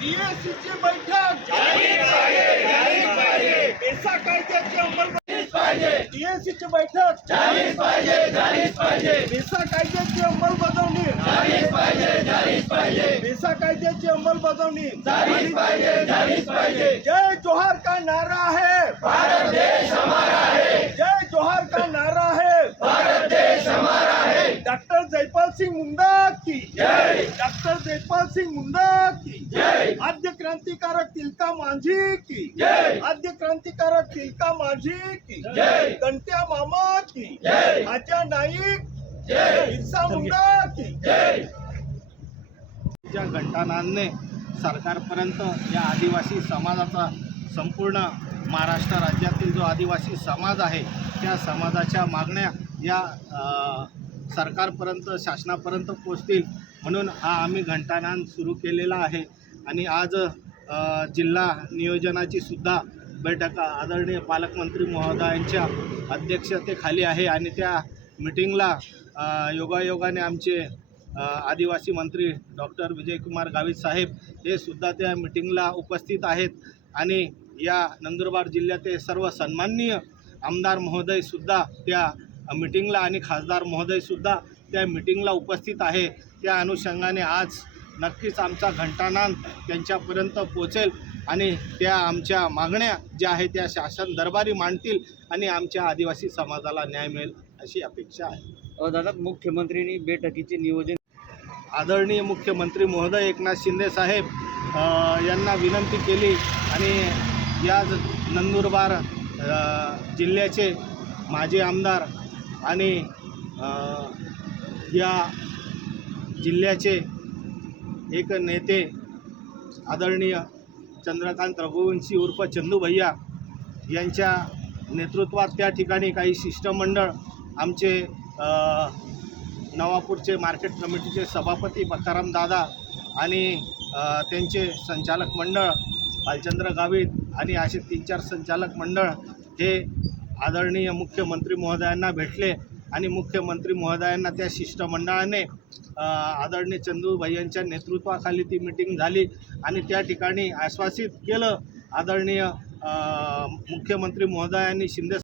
टीएससीची बैठक पेसा कायद्याची अंमलबजावणी टीएससीची बैठक पेसा कायद्याची अंमलबजावणी पेसा कायद्याची अंमलबजावणी जय जोहार का नारा है भारत देश हमारा है जय जोहार का नारा है भारत देश हमारा है डॉक्टर सिंह मुंडा की जय। डॉक्टर जयपाल सिंह मुंडा की जय। आद्य क्रांतिकारक तिलका मांझी की जय। आद्य क्रांतिकारक तिलका मांझी की जय। दंत्या मामा की जय। आजा नाईक जय। बिरसा मुंडा की जय। ज्या घंटानादने सरकारपर्यंत या आदिवासी समाजाचा संपूर्ण महाराष्ट्र राज्यातील जो आदिवासी समाज आहे त्या समाजाच्या मागण्या या सरकारपर्यंत शासनापर्यंत पोचतील म्हणून हा आम्ही घंटानाद सुरू केलेला आहे. आणि आज जिल्हा नियोजनाची सुद्धा बैठक आदरणीय पालकमंत्री महोदयांच्या अध्यक्षतेखाली आहे. आणि त्या मिटिंगला योगायोगाने आमचे आदिवासी मंत्री डॉक्टर विजयकुमार गावित साहेब हे सुद्धा त्या मिटिंगला उपस्थित आहेत. आणि या नंदुरबार जिल्ह्यातील सर्व सन्माननीय आमदार महोदयसुद्धा त्या मिटिंगला आणि खासदार महोदयसुद्धा त्या मिटिंगला उपस्थित आहे. त्या अनुषंगाने आज नक्कीच आमचा घंटानाद त्यांच्यापर्यंत पोचेल आणि त्या आमच्या मागण्या ज्या आहेत त्या शासन दरबारी मांडतील आणि आमच्या आदिवासी समाजाला न्याय मिळेल अशी अपेक्षा आहे. दादा मुख्यमंत्र्यांनी बैठकीचे नियोजन आदरणीय मुख्यमंत्री महोदय एकनाथ शिंदे साहेब यांना विनंती केली आणि या ज- नंदुरबार जिल्ह्याचे माजी आमदार आणि या जिल्ह्याचे एक नेते आदरणीय चंद्रकांत रघुवंशी उर्फ चंदू भैया यांच्या नेतृत्वात त्या ठिकाणी काही शिष्टमंडळ आमचे नवापूरचे मार्केट कमिटीचे सभापती बक्काराम दादा आणि त्यांचे संचालक मंडळ भालचंद्र गावित आणि असे तीन चार संचालक मंडळ हे आदरणीय मुख्यमंत्री महोदयांना भेटले आणि मुख्यमंत्री महोदयांना त्या शिष्टमंडळाने आदरणीय चंदूभाई यांच्या नेतृत्वाखाली ती मिटिंग झाली आणि त्या ठिकाणी आश्वासित केलं. आदरणीय मुख्यमंत्री महोदयांनी शिंदे